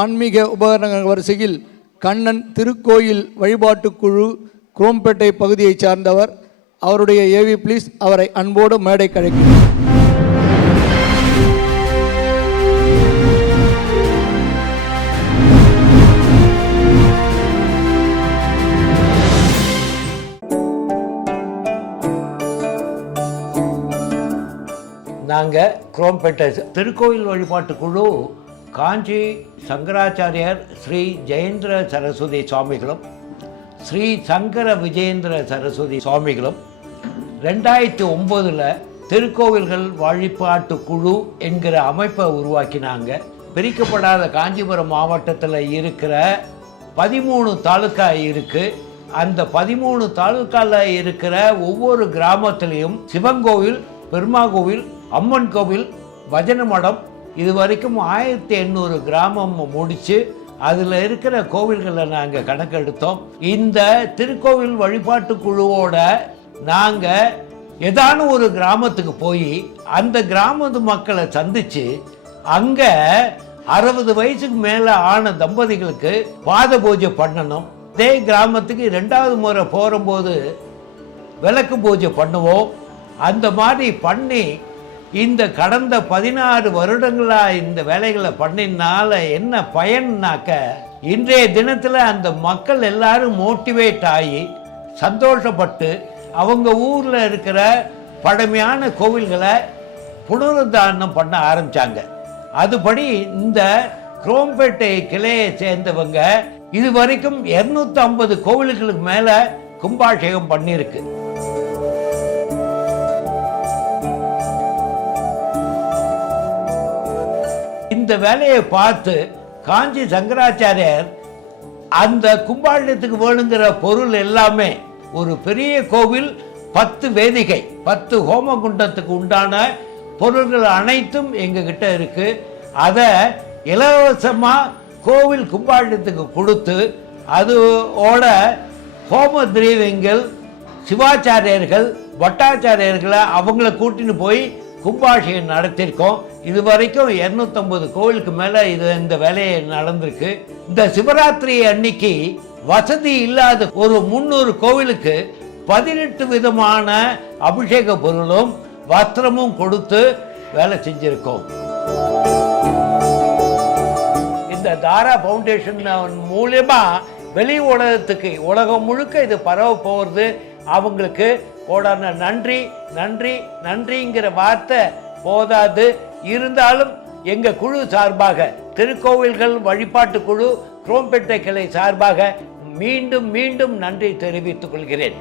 ஆன்மீக உபகரணங்கள் வரிசையில் கண்ணன் திருக்கோயில் வழிபாட்டுக்குழு குரோம்பேட்டை பகுதியைச் சார்ந்தவர். அவருடைய ஏவி ப்ளீஸ் அவரை அன்போடு மேடை கழைக்கிறேன். நாங்கள் குரோம்பேட்டை திருக்கோயில் வழிபாட்டு குழு காஞ்சி சங்கராச்சாரியார் ஸ்ரீ ஜெயேந்திர சரஸ்வதி சுவாமிகளும் ஸ்ரீ சங்கர விஜயேந்திர சரஸ்வதி சுவாமிகளும் 2009 திருக்கோவில்கள் வழிபாட்டு குழு என்கிற அமைப்பை உருவாக்கினாங்க. பிரிக்கப்படாத காஞ்சிபுரம் மாவட்டத்தில் இருக்கிற 13 தாலுக்கா இருக்குது. அந்த 13 தாலுக்காவில் இருக்கிற ஒவ்வொரு கிராமத்திலையும் சிவன் கோவில், பெருமா கோவில், அம்மன் கோவில், பஜனை மடம், இது வரைக்கும் 1800 கிராமம் முடித்து அதில் இருக்கிற கோவில்களை நாங்கள் கணக்கெடுத்தோம். இந்த திருக்கோவில் வழிபாட்டு குழுவோட நாங்கள் ஏதான ஒரு கிராமத்துக்கு போய் அந்த கிராமத்து மக்களை சந்தித்து அங்கே 60 வயசுக்கு மேலே ஆன தம்பதிகளுக்கு பாத பூஜை பண்ணணும். அதே கிராமத்துக்கு 2வது முறை போகும்போது விளக்கு பூஜை பண்ணுவோம். அந்த மாதிரி பண்ணி இந்த கடந்த 16 வருடங்களாக இந்த வேலைகளை பண்ணினால என்ன பயன்னாக்க, இன்றைய தினத்தில் அந்த மக்கள் எல்லாரும் மோட்டிவேட் ஆகி சந்தோஷப்பட்டு அவங்க ஊரில் இருக்கிற பழமையான கோவில்களை புனருத்தாரணம் பண்ண ஆரம்பித்தாங்க. அதுபடி இந்த குரோம்பேட்டை கிளையை சேர்ந்தவங்க இது வரைக்கும் 250 கோவில்களுக்கு மேலே கும்பாபிஷேகம் பண்ணியிருக்கு. இந்த வேலையை பார்த்து காஞ்சி சங்கராச்சாரியார் அந்த கும்பாபிஷேகத்துக்கு வேணுங்கிற பொருள் எல்லாமே, ஒரு பெரிய கோவில் 10 வேதிகை, 10 ஹோமகுண்டத்துக்கு உண்டான பொருள்கள் அனைத்தும் எங்ககிட்ட இருக்கு. அதை இலவசமாக கோவில் கும்பாபிஷேகத்துக்கு கொடுத்து அதோட ஹோம திரவியங்கள் சிவாச்சாரியர்கள், பட்டாச்சாரியர்களை அவங்கள கூட்டின்னு போய் கும்பாபிஷேகம் நடத்தியிருக்கோம். இது வரைக்கும் 250 கோவிலுக்கு மேலே இந்த வேலையை நடந்திருக்கு. இந்த சிவராத்திரி அன்னைக்கு வசதி இல்லாத ஒரு 300 கோவிலுக்கு 18 விதமான அபிஷேக பொருளும் வஸ்திரமும் கொடுத்து வேலை செஞ்சிருக்கோம். இந்த தாரா ஃபவுண்டேஷன் மூலமா வெளி உலகத்துக்கு, உலகம் முழுக்க இது பரவ போகிறது. அவங்களுக்கு கோடான நன்றி நன்றி நன்றிங்கிற வார்த்தை போதாது. இருந்தாலும் எங்கள் குழு சார்பாக, திருக்கோவில்கள் வழிபாட்டு குழு குரோம்பேட்டை கிளை சார்பாக மீண்டும் மீண்டும் நன்றி தெரிவித்துக் கொள்கிறேன்.